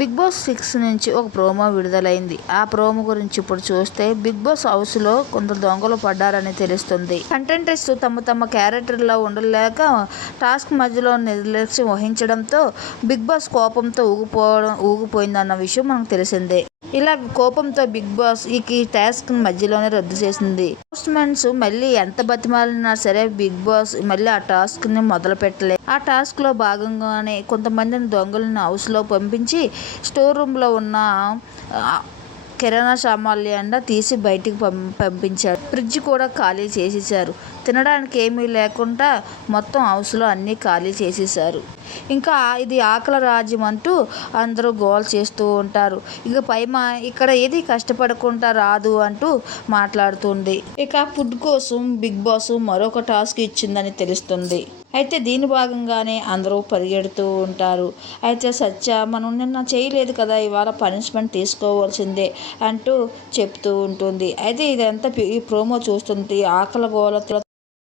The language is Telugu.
బిగ్ బాస్ 6 నుంచి ఒక ప్రోమో విడుదలైంది. ఆ ప్రోమో గురించి ఇప్పుడు చూస్తే బిగ్ బాస్ హౌస్ లో కొందరు దొంగలు పడ్డారని తెలుస్తుంది. కంటెస్టెంట్స్ తమ క్యారెక్టర్లో ఉండలేక టాస్క్ మధ్యలో నిర్లక్ష్యం వహించడంతో బిగ్ బాస్ కోపంతో ఊగిపోయిందన్న విషయం మనకు తెలిసిందే. ఇలా కోపంతో బిగ్ బాస్ ఈ టాస్క్ మధ్యలోనే రద్దు చేసింది. హౌస్మేట్స్ మళ్ళీ ఎంత బతిమాలినా సరే బిగ్ బాస్ మళ్ళీ ఆ టాస్క్ ని మొదలు పెట్టలేదు. ఆ టాస్క్ లో భాగంగానే కొంతమందిని దొంగలను హౌస్ లో పంపించి స్టోర్ రూమ్ లో ఉన్న కిరాణా సామాన్లు తీసి బయటికి పంపించాడు. ఫ్రిడ్జ్ కూడా ఖాళీ చేసేశారు. తినడానికి ఏమీ లేకుండా మొత్తం హౌస్లో అన్నీ ఖాళీ చేసేశారు. ఇంకా ఇది ఆకలి రాజ్యం అంటూ అందరూ గోల చేస్తూ ఉంటారు. ఇక్కడ ఏది కష్టపడకుండా రాదు అంటూ మాట్లాడుతుంది. ఇక ఫుడ్ కోసం బిగ్ బాస్ మరొక టాస్క్ ఇచ్చిందని తెలుస్తుంది. అయితే దీని భాగంగానే అందరూ పరిగెడుతూ ఉంటారు. అయితే సత్య మనం నిన్న చేయలేదు కదా, ఇవాళ పనిష్మెంట్ తీసుకోవాల్సిందే అంటూ చెప్తూ ఉంటుంది. అయితే ఇదంతా ఈ ప్రోమో చూస్తుంది ఆకలి గోలతో